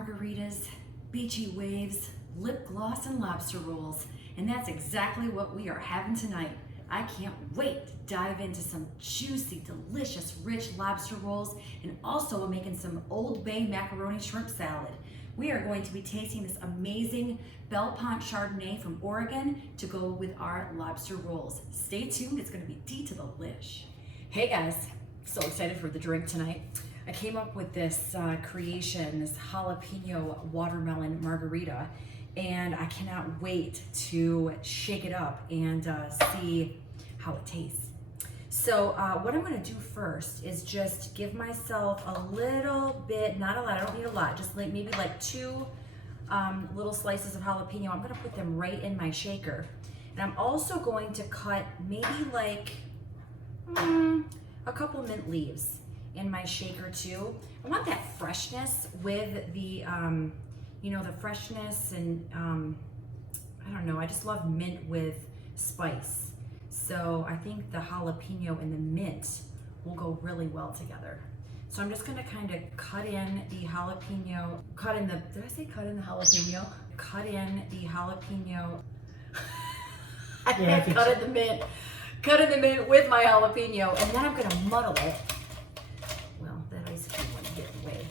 margaritas, beachy waves, lip gloss, and lobster rolls. And that's exactly what we are having tonight. I can't wait to dive into some juicy, delicious, rich lobster rolls, and also we're making some Old Bay macaroni shrimp salad. We are going to be tasting this amazing Belpont Chardonnay from Oregon to go with our lobster rolls. Stay tuned, it's gonna be D to the lish. Hey guys, so excited for the drink tonight. I came up with this creation, this jalapeno watermelon margarita, and I cannot wait to shake it up and see how it tastes. So what I'm gonna do first is just give myself a little bit, not a lot, I don't need a lot, just like maybe like two little slices of jalapeno. I'm gonna put them right in my shaker. And I'm also going to cut maybe like a couple mint leaves in my shaker too. I want that freshness with the, you know, the freshness and I don't know, I just love mint with spice. So I think the jalapeno and the mint will go really well together. So I'm just gonna kind of cut in the jalapeno, did I say cut in the jalapeno? Cut in the jalapeno. Cut in the mint with my jalapeno, and then I'm gonna muddle it. Well, that ice cream wouldn't get away.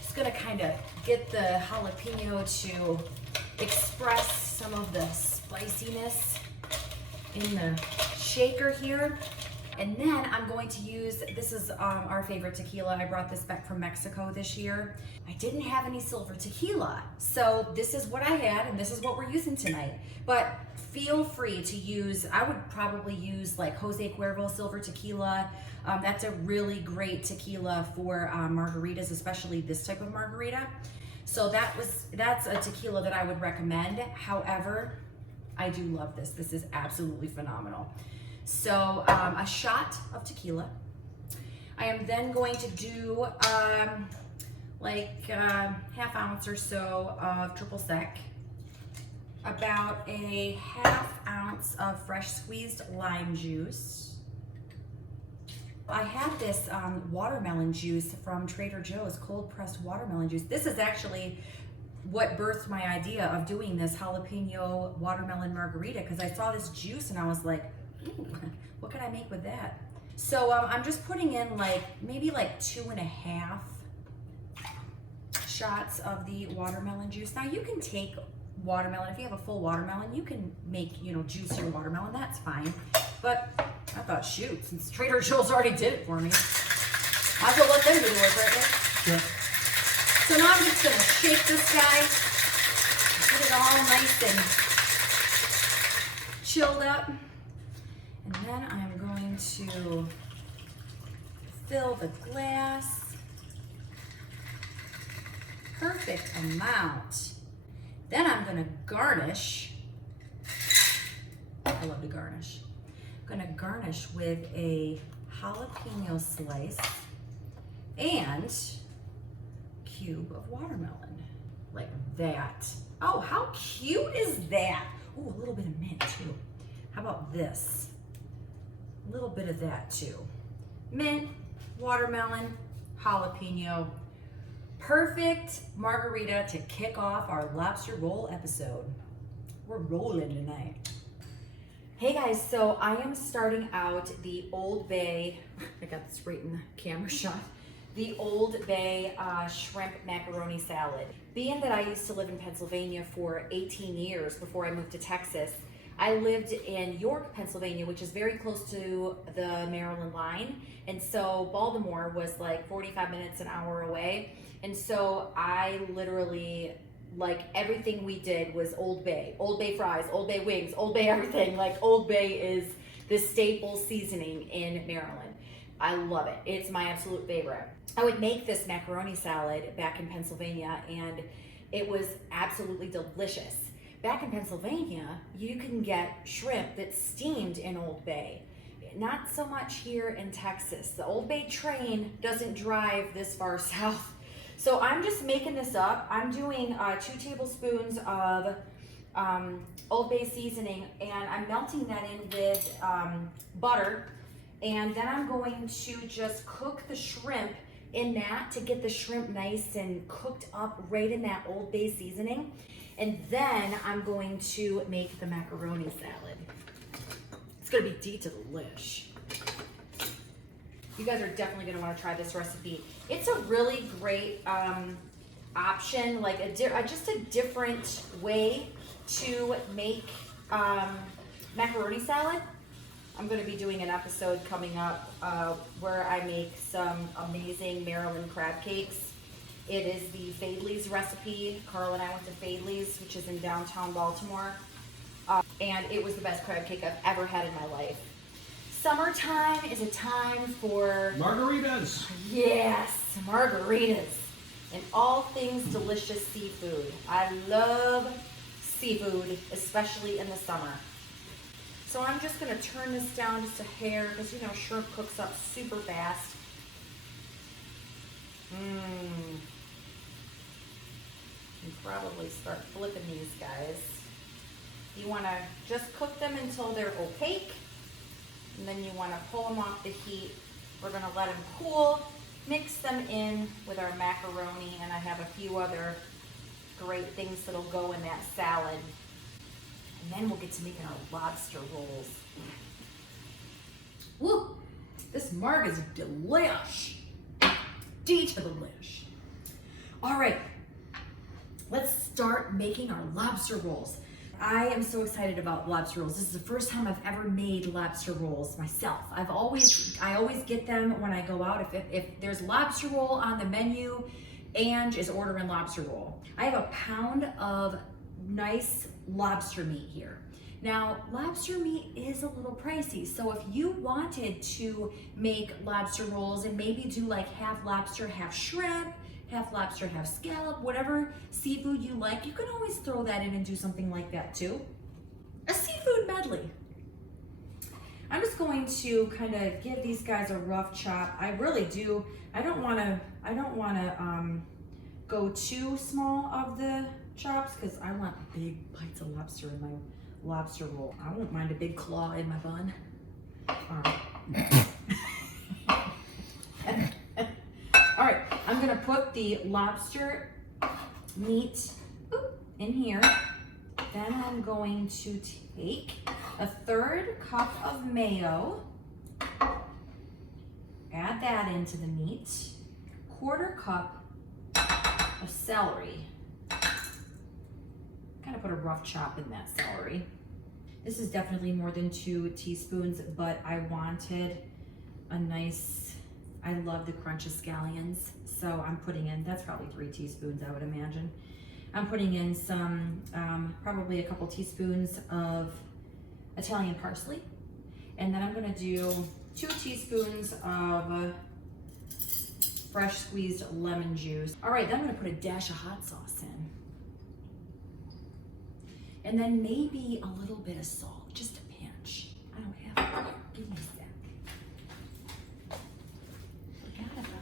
Just gonna kind of get the jalapeno to express some of the spiciness in the shaker here. And then I'm going to use, this is our favorite tequila. I brought this back from Mexico this year. I didn't have any silver tequila, so this is what I had and this is what we're using tonight. But feel free to use, I would probably use like Jose Cuervo silver tequila. That's a really great tequila for margaritas, especially this type of margarita. So that's a tequila that I would recommend. However, I do love this. This is absolutely phenomenal. So a shot of tequila. I am then going to do like half ounce or so of triple sec, about a half ounce of fresh squeezed lime juice. I have this watermelon juice from Trader Joe's, cold pressed watermelon juice. This is actually what birthed my idea of doing this jalapeno watermelon margarita, because I saw this juice and I was like, ooh, what can I make with that? So I'm just putting in like maybe like 2.5 shots of the watermelon juice. Now you can take watermelon, if you have a full watermelon, you can make, you know, juice your watermelon, that's fine. But I thought, shoot, since Trader Joe's already did it for me, might as well let them do the work, right there. Sure. So now I'm just gonna shake this guy, get it all nice and chilled up. And then I'm going to fill the glass, perfect amount. Then I'm gonna garnish. I love to garnish. I'm gonna garnish with a jalapeno slice and cube of watermelon, like that. Oh, how cute is that? Oh, a little bit of mint too. How about this? A little bit of that too. Mint, watermelon, jalapeno. Perfect margarita to kick off our lobster roll episode. We're rolling tonight. Hey guys, so I am starting out the Old Bay, I got this right in the camera shot, the Old Bay shrimp macaroni salad. Being that I used to live in Pennsylvania for 18 years before I moved to Texas, I lived in York, Pennsylvania, which is very close to the Maryland line. And so Baltimore was like 45 minutes, an hour away. And so I literally, like everything we did was Old Bay fries, Old Bay wings, Old Bay everything. Like Old Bay is the staple seasoning in Maryland. I love it. It's my absolute favorite. I would make this macaroni salad back in Pennsylvania and it was absolutely delicious. Back in Pennsylvania, you can get shrimp that's steamed in Old Bay. Not so much here in Texas. The Old Bay train doesn't drive this far south. So I'm just making this up. I'm doing 2 tablespoons of Old Bay seasoning and I'm melting that in with butter. And then I'm going to just cook the shrimp in that to get the shrimp nice and cooked up right in that Old Bay seasoning. And then I'm going to make the macaroni salad. It's gonna be delish. You guys are definitely gonna wanna try this recipe. It's a really great option, like just a different way to make macaroni salad. I'm going to be doing an episode coming up where I make some amazing Maryland crab cakes. It is the Fadley's recipe. Carl and I went to Fadley's, which is in downtown Baltimore, and it was the best crab cake I've ever had in my life. Summertime is a time for margaritas. Yes, margaritas and all things delicious seafood. I love seafood, especially in the summer. So I'm just gonna turn this down just a hair because you know shrimp cooks up super fast. You probably start flipping these guys. You wanna just cook them until they're opaque, and then you wanna pull them off the heat. We're gonna let them cool, mix them in with our macaroni, and I have a few other great things that'll go in that salad. And then we'll get to making our lobster rolls. Woo! This marg is delish. Delish. All right, let's start making our lobster rolls. I am so excited about lobster rolls. This is the first time I've ever made lobster rolls myself. I always get them when I go out. If there's lobster roll on the menu, Ange is ordering lobster roll. I have a pound of nice lobster meat here. Now, lobster meat is a little pricey, so if you wanted to make lobster rolls and maybe do like half lobster, half shrimp, half lobster, half scallop, whatever seafood you like, you can always throw that in and do something like that too. A seafood medley. I'm just going to kind of give these guys a rough chop. I really do. I don't want to go too small of the chops because I want big bites of lobster in my lobster roll. I won't mind a big claw in my bun. All right. All right, I'm gonna put the lobster meat in here. Then I'm going to take a 1/3 cup of mayo, add that into the meat, 1/4 cup of celery. Kind of put a rough chop in that celery. This is definitely more than 2 teaspoons, but I wanted a nice, I love the crunch of scallions. So I'm putting in, that's probably 3 teaspoons, I would imagine. I'm putting in some, probably a couple teaspoons of Italian parsley. And then I'm gonna do 2 teaspoons of fresh squeezed lemon juice. All right, then I'm gonna put a dash of hot sauce in. And then maybe a little bit of salt, just a pinch. I don't have it. Give me a sec.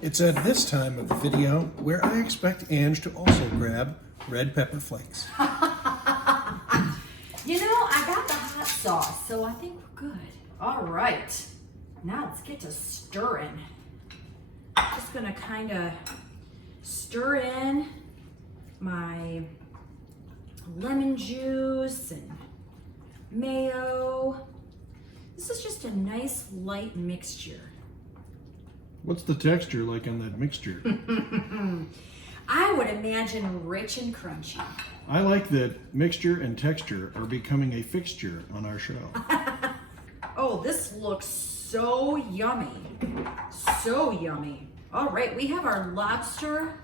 It's at this time of the video where I expect Ange to also grab red pepper flakes. You know, I got the hot sauce, so I think we're good. All right, now let's get to stirring. Just gonna kind of stir in my lemon juice and mayo. This is just a nice light mixture. What's the texture like on that mixture? I would imagine rich and crunchy. I like that mixture and texture are becoming a fixture on our show. Oh, this looks so yummy. So yummy. All right, we have our lobster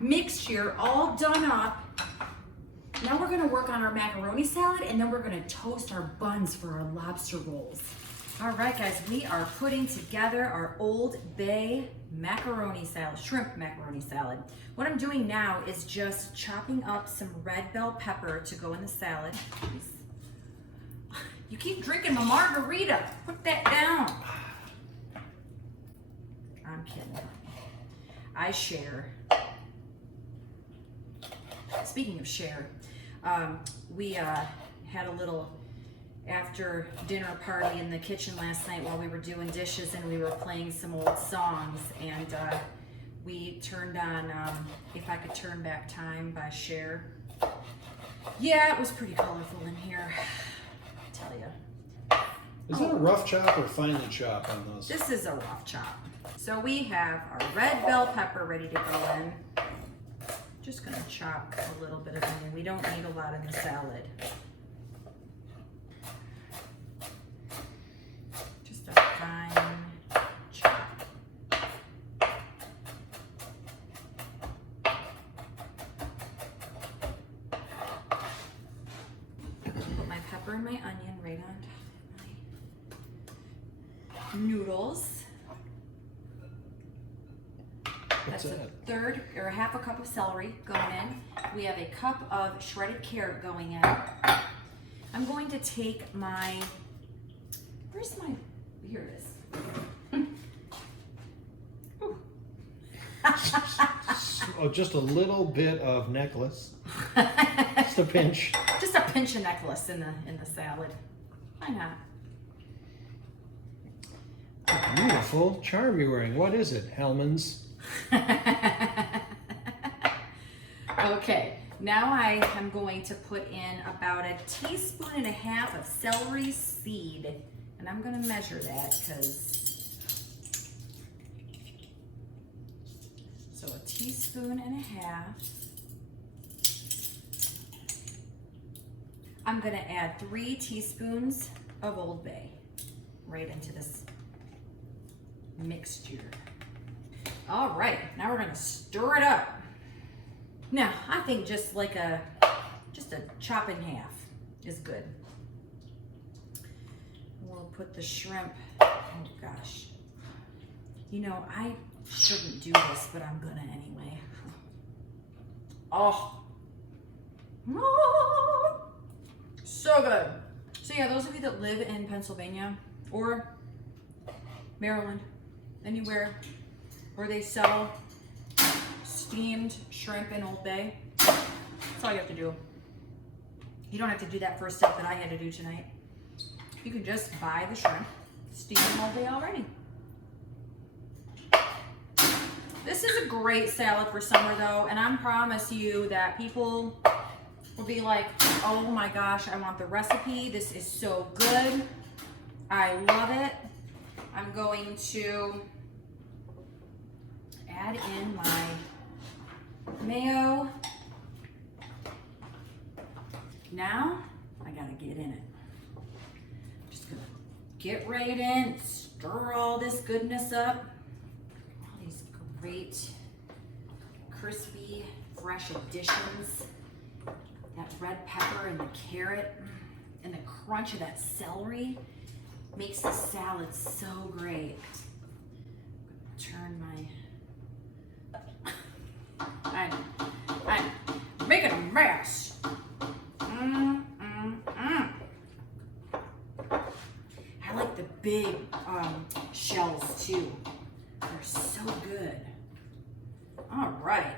mixture all done up. Now we're gonna work on our macaroni salad and then we're gonna toast our buns for our lobster rolls. All right, guys, we are putting together our Old Bay macaroni salad, shrimp macaroni salad. What I'm doing now is just chopping up some red bell pepper to go in the salad. You keep drinking my margarita. Put that down. I'm kidding. I share. Speaking of share, we had a little after dinner party in the kitchen last night while we were doing dishes and we were playing some old songs, and we turned on If I Could Turn Back Time by Cher. Yeah, it was pretty colorful in here, I tell you. Is that a rough chop or finely chop on those? This is a rough chop. So we have our red bell pepper ready to go in. Just gonna chop a little bit of onion. We don't need a lot in the salad. Just a fine chop. Put my pepper and my onion right on top of my noodles. That's a third or half a cup of celery going in. We have a cup of shredded carrot going in. I'm going to take my, where's my, here it is. Ooh. Oh, just a little bit of necklace. Just a pinch. Just a pinch of necklace in the salad. Why not? A beautiful charm you're wearing. What is it? Hellman's? Okay, now I am going to put in about 1.5 teaspoons of celery seed, and I'm going to measure that because, so 1.5 teaspoons. I'm going to add 3 teaspoons of Old Bay right into this mixture. All right, now we're gonna stir it up. Now, I think just a chop in half is good. We'll put the shrimp, oh gosh. You know, I shouldn't do this, but I'm gonna anyway. Oh. So good. So yeah, those of you that live in Pennsylvania or Maryland, anywhere where they sell steamed shrimp in Old Bay, that's all you have to do. You don't have to do that first step that I had to do tonight. You can just buy the shrimp steamed in Old Bay already. This is a great salad for summer though, and I promise you that people will be like, oh my gosh, I want the recipe. This is so good. I love it. I'm going to add in my mayo. Now, I gotta get in it. Just gonna get right in, stir all this goodness up. All these great, crispy, fresh additions. That red pepper and the carrot and the crunch of that celery makes the salad so great. Turn my, I'm making a mess. I like the big shells too. They're so good. All right,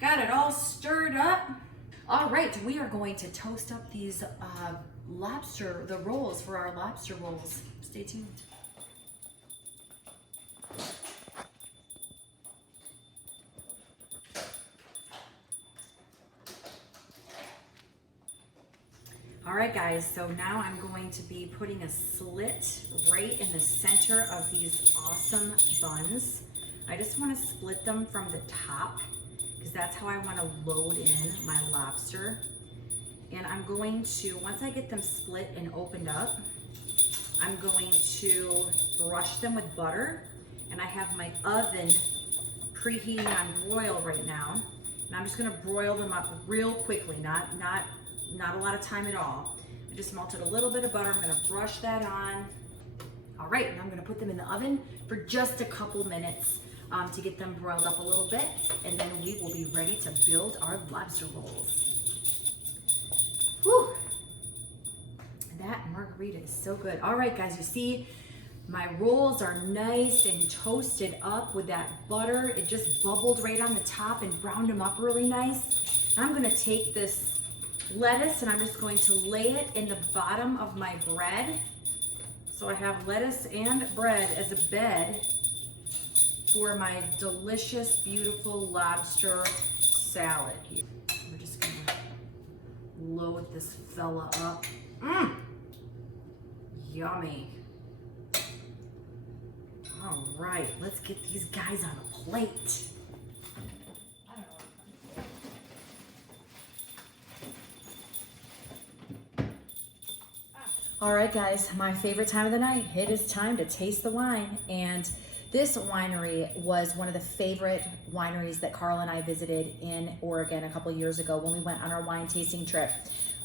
got it all stirred up. All right, we are going to toast up these the rolls for our lobster rolls. Stay tuned. All right, guys, so now I'm going to be putting a slit right in the center of these awesome buns. I just want to split them from the top because that's how I want to load in my lobster. And I'm going to, once I get them split and opened up, I'm going to brush them with butter. And I have my oven preheating on broil right now. And I'm just gonna broil them up real quickly, not a lot of time at all. I just melted a little bit of butter. I'm gonna brush that on. All right, and I'm gonna put them in the oven for just a couple minutes to get them broiled up a little bit. And then we will be ready to build our lobster rolls. Whew. That margarita is so good. All right, guys, you see my rolls are nice and toasted up with that butter. It just bubbled right on the top and browned them up really nice. And I'm gonna take this lettuce, and I'm just going to lay it in the bottom of my bread. So I have lettuce and bread as a bed for my delicious, beautiful lobster salad here. We're just gonna load this fella up. Mmm! Yummy. All right, let's get these guys on a plate. All right, guys, my favorite time of the night. It is time to taste the wine. And this winery was one of the favorite wineries that Carl and I visited in Oregon a couple years ago when we went on our wine tasting trip.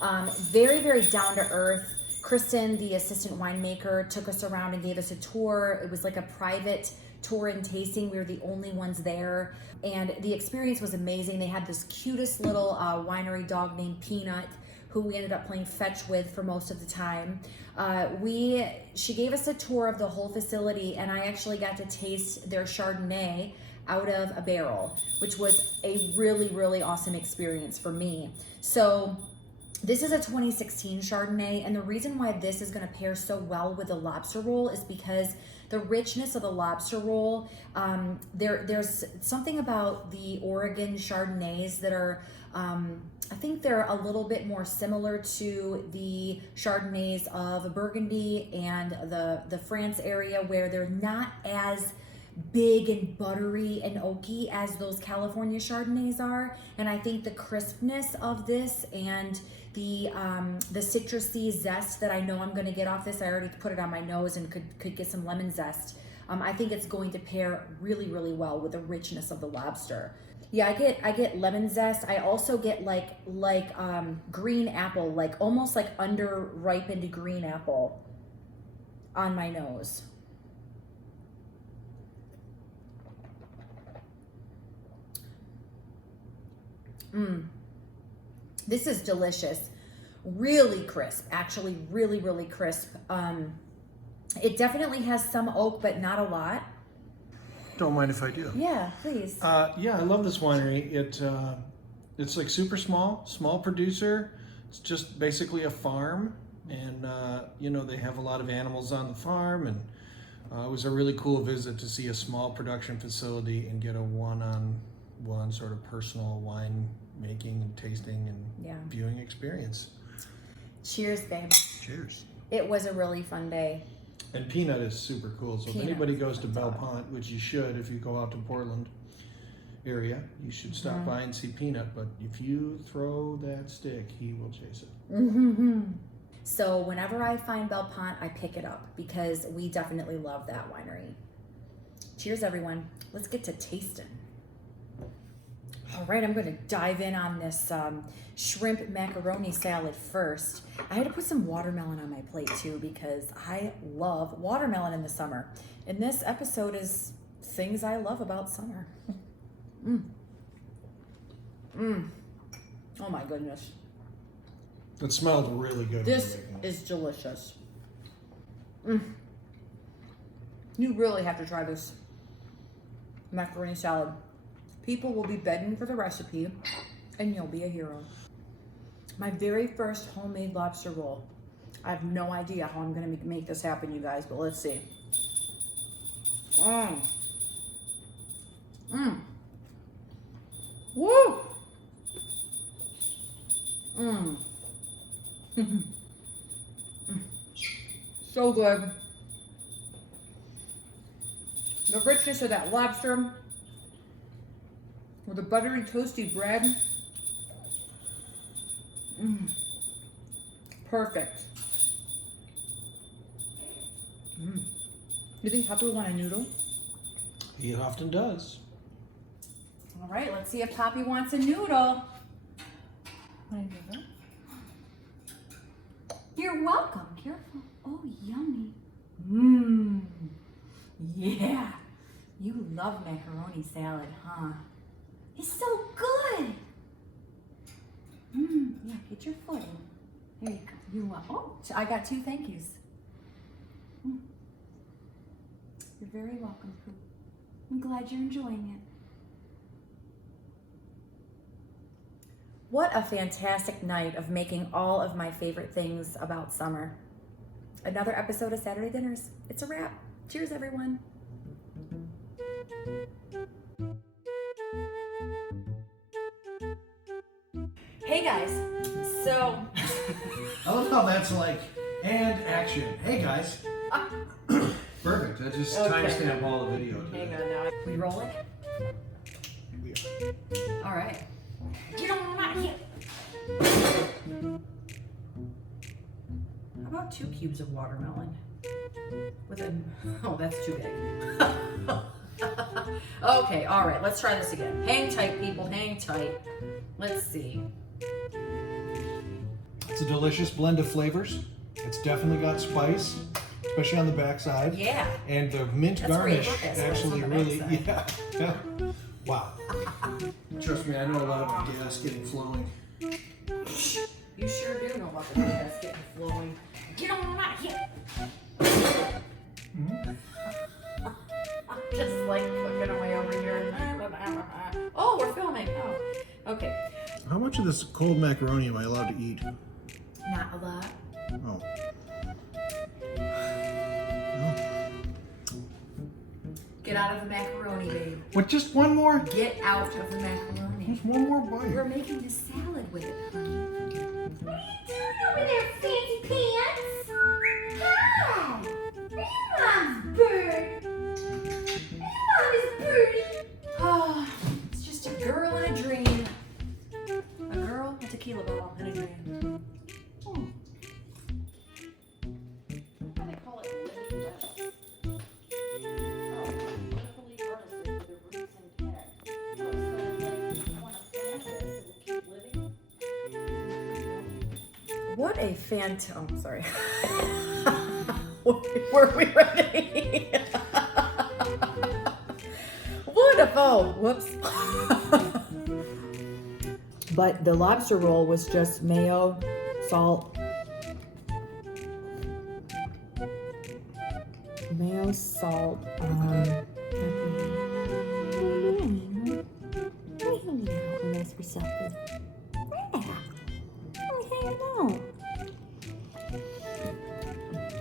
Very, very down to earth. Kristen, the assistant winemaker, took us around and gave us a tour. It was like a private tour and tasting. We were the only ones there. And the experience was amazing. They had this cutest little winery dog named Peanut, who we ended up playing fetch with for most of the time. She gave us a tour of the whole facility, and I actually got to taste their Chardonnay out of a barrel, which was a really, really awesome experience for me. So this is a 2016 Chardonnay, and the reason why this is gonna pair so well with the lobster roll is because the richness of the lobster roll, there's something about the Oregon Chardonnays that are, I think they're a little bit more similar to the Chardonnays of Burgundy and the France area, where they're not as big and buttery and oaky as those California Chardonnays are. And I think the crispness of this and the citrusy zest that I know I'm going to get off this, I already put it on my nose and could get some lemon zest. I think it's going to pair really, really well with the richness of the lobster. Yeah, I get lemon zest. I also get like green apple, like almost like under ripened green apple on my nose. This is delicious. Really crisp, actually really, really crisp. It definitely has some oak, but not a lot. Don't mind if I do. Yeah, please. Yeah, I love this winery. It's like super small producer. It's just basically a farm, and you know, they have a lot of animals on the farm, and it was a really cool visit to see a small production facility and get a one-on-one sort of personal wine making and tasting and viewing experience. Cheers, babe. Cheers. It was a really fun day. And Peanut is super cool. So if anybody goes to Belpont, which you should, if you go out to Portland area, you should stop by and see Peanut. But if you throw that stick, he will chase it. So whenever I find Belpont, I pick it up because we definitely love that winery. Cheers, everyone. Let's get to tasting. All right, I'm going to dive in on this shrimp macaroni salad first. I had to put some watermelon on my plate too because I love watermelon in the summer. And this episode is things I love about summer. Oh my goodness. It smelled really good. This is delicious. You really have to try this macaroni salad. People will be begging for the recipe, and you'll be a hero. My very first homemade lobster roll. I have no idea how I'm gonna make this happen, you guys, but let's see. Woo! So good. The richness of that lobster with the buttery, toasty bread. Perfect. You think Poppy will want a noodle? He often does. All right, let's see if Poppy wants a noodle. Want a noodle? You're welcome. Careful. Oh, yummy. Yeah. You love macaroni salad, huh? It's so good. Yeah, get your foot in. There you go. You want? Oh, I got 2 thank yous. You're very welcome, Pooh. I'm glad you're enjoying What a fantastic night of making all of my favorite things about summer. Another episode of Saturday Dinners. It's a wrap. Cheers, everyone. Hey guys, so I love how that's like, and action. Hey guys. Perfect. I just timestamp all the video. Hang on now. We rolling? We are. All right. Get on out of here. How about 2 cubes of watermelon? With a, oh, that's too big. Okay, all right, let's try this again. Hang tight, people, hang tight. Let's see. It's a delicious blend of flavors. It's definitely got spice, especially on the backside. Yeah. And the mint That's garnish great. That's actually on the really, backside. yeah. Wow. Trust me, I know a lot about gas getting flowing. You sure do know about the gas getting flowing. Get on out of here. I'm just like cooking away over here. Oh, we're filming. Oh, okay. How much of this cold macaroni am I allowed to eat? Not a lot. Oh. Get out of the macaroni, babe. What, just one more? Get out of the macaroni. Just one more bite. We're making a salad with it, honey. What are you doing over there, fancy pants? Hi! Are you Mom's bird? Are you Mommy's birdie? Oh, it's just a girl and a dream. A girl, a tequila bottle, and a dream. Oh. How do they call it? Living well. Oh, wonderfully harvested for the roots and tag. Oh, so like you want to plant this and keep living? What a oh, sorry. Were we ready? What a whoops. But the lobster roll was just mayo, salt, nice receptive. Yeah. I'm hanging out.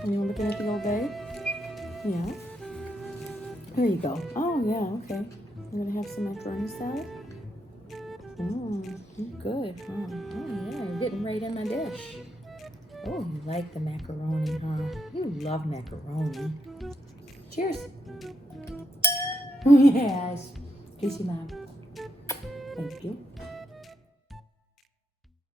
Are you looking at the old bay? Yeah. There you go. Oh, yeah, okay. We're gonna have some macaroni salad. Oh, good. Oh, yeah, you're getting right in my dish. Oh, you like the macaroni, huh? You love macaroni. Cheers. Yes. Kiss your mom. Thank you.